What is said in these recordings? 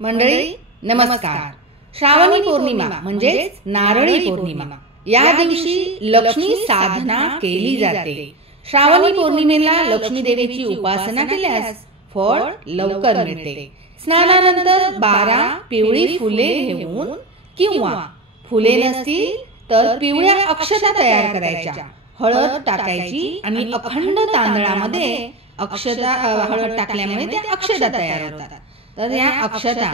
मंडळी नमस्कार। श्रावणी पौर्णिमा म्हणजेच नारळी पौर्णिमा या दिवशी लक्ष्मी साधना केली जाते। श्रावणी पौर्णिमेला लक्ष्मी देवीची उपासना केल्यास फळ लवकर मिळते। स्नानानंतर 12 पिवळी फुले घेऊन किंवा फुले नसतील तर पिवळ्या अक्षता तयार करायच्या, हळद टाकायची आणि अखंड तांदळामध्ये अक्षता हळद टाकल्यामुळे त्या अक्षता तयार होतात। तर या अक्षता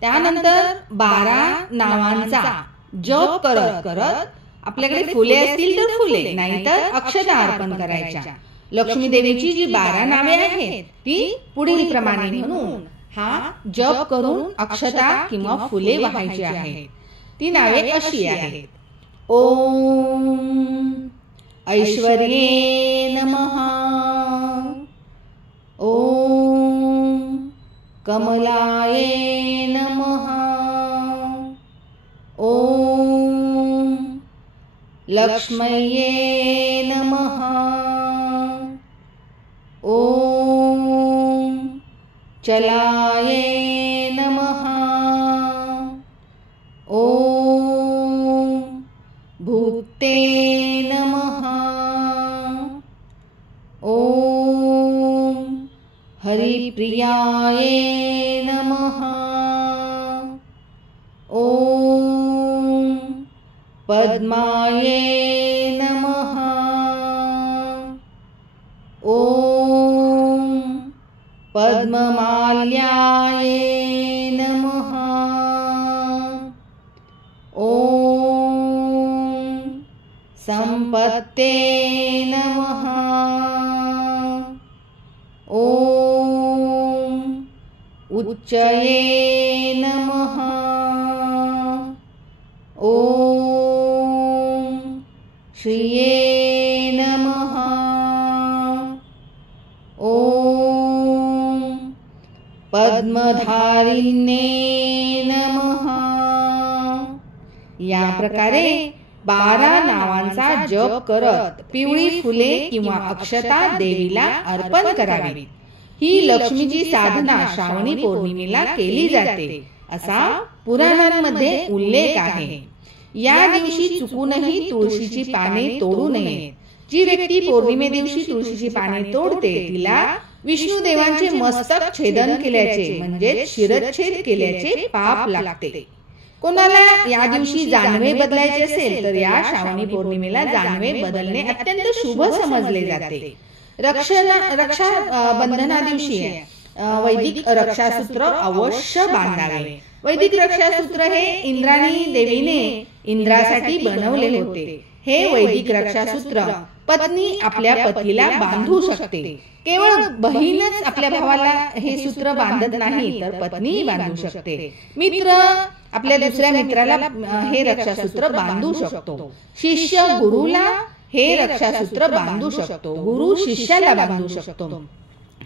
त्यानंतर 12 नावांचा जप करत करत आपल्याकडे फुले असतील तर फुले नाहीतर अक्षता अर्पण करायच्या। लक्ष्मी देवीची जी 12 नावे आहेत ती पुढील प्रमाणे म्हणून हा जप करून अक्षता किंवा फुले वाहायची आहेत। ती नावे अशी आहेत: ओम ऐश्वर्ये नमः, ओम कमलाये नमः, ओम लक्ष्मये नमः, ओम चलाये नमः, ओम भूते नमः, ओम हरिप्रियाये नमः, ओम पद्माये नमः, ओम पद्ममाल्याये नमः, ओम संपत्ते नमः, ओम उच्चये नमः, ओम श्रिये नमः, ओम पद्मधारिणे नमः। या प्रकारे 12 नावांचा जप करत पिवळी फुले किंवा अक्षता देवीला अर्पण करावी। ही लक्ष्मीची साधना श्रावणी पौर्णिमेला केली जाते असा पुराणांमध्ये उल्लेख आहे। या दिवशी चुकूनही तुळशीची पाने तोडू नयेत। जी व्यक्ती पौर्णिमे दिवशी तुळशीची पाने तोडते तिला विष्णू देवांचे मस्तक छेदन केल्याचे म्हणजे शिरच्छेद केल्याचे पाप लागते। कोणाला या दिवशी जानवे बदलायचे असेल तर या श्रावणी पौर्णिमेला जानवे बदलणे अत्यंत शुभ समजले जाते। रक्षा बंधना दिवशी वैदिक रक्षासूत्र अवश्य बांधावे। वैदिक रक्षासूत्र हे इंद्राणी देवीने इंद्रासाठी बनवले होते। हे वैदिक रक्षासूत्र पत्नी आपल्या पतीला बांधू शकते। केवळ बहीणच आपल्या भावाला हे सूत्र बांधत नाही तर पत्नी बांधू शकते। मित्र आपल्या दुसऱ्या मित्राला हे रक्षासूत्र बांधू शकतो। शिष्य गुरुला हे रक्षासूत्र बांधू शकतो। गुरु शिष्याला बांधू शकतो।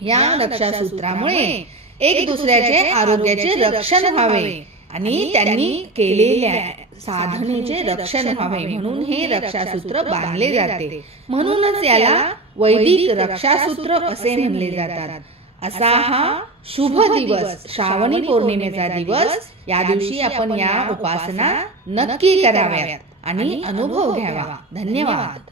या रक्षासूत्रामुळे एक दुसऱ्याचे आरोग्याचे रक्षण व्हावे आणि त्यांनी केलेल्या साधनेचे रक्षण व्हावे म्हणून हे रक्षासूत्र बांधले जाते। म्हणूनच याला वैदिक रक्षासूत्र असे म्हणले जातात। असा हा शुभ दिवस श्रावणी पौर्णिमेचा दिवस। या दिवशी आपण या उपासना नक्की कराव्यात आणि अनुभव घ्यावा। धन्यवाद।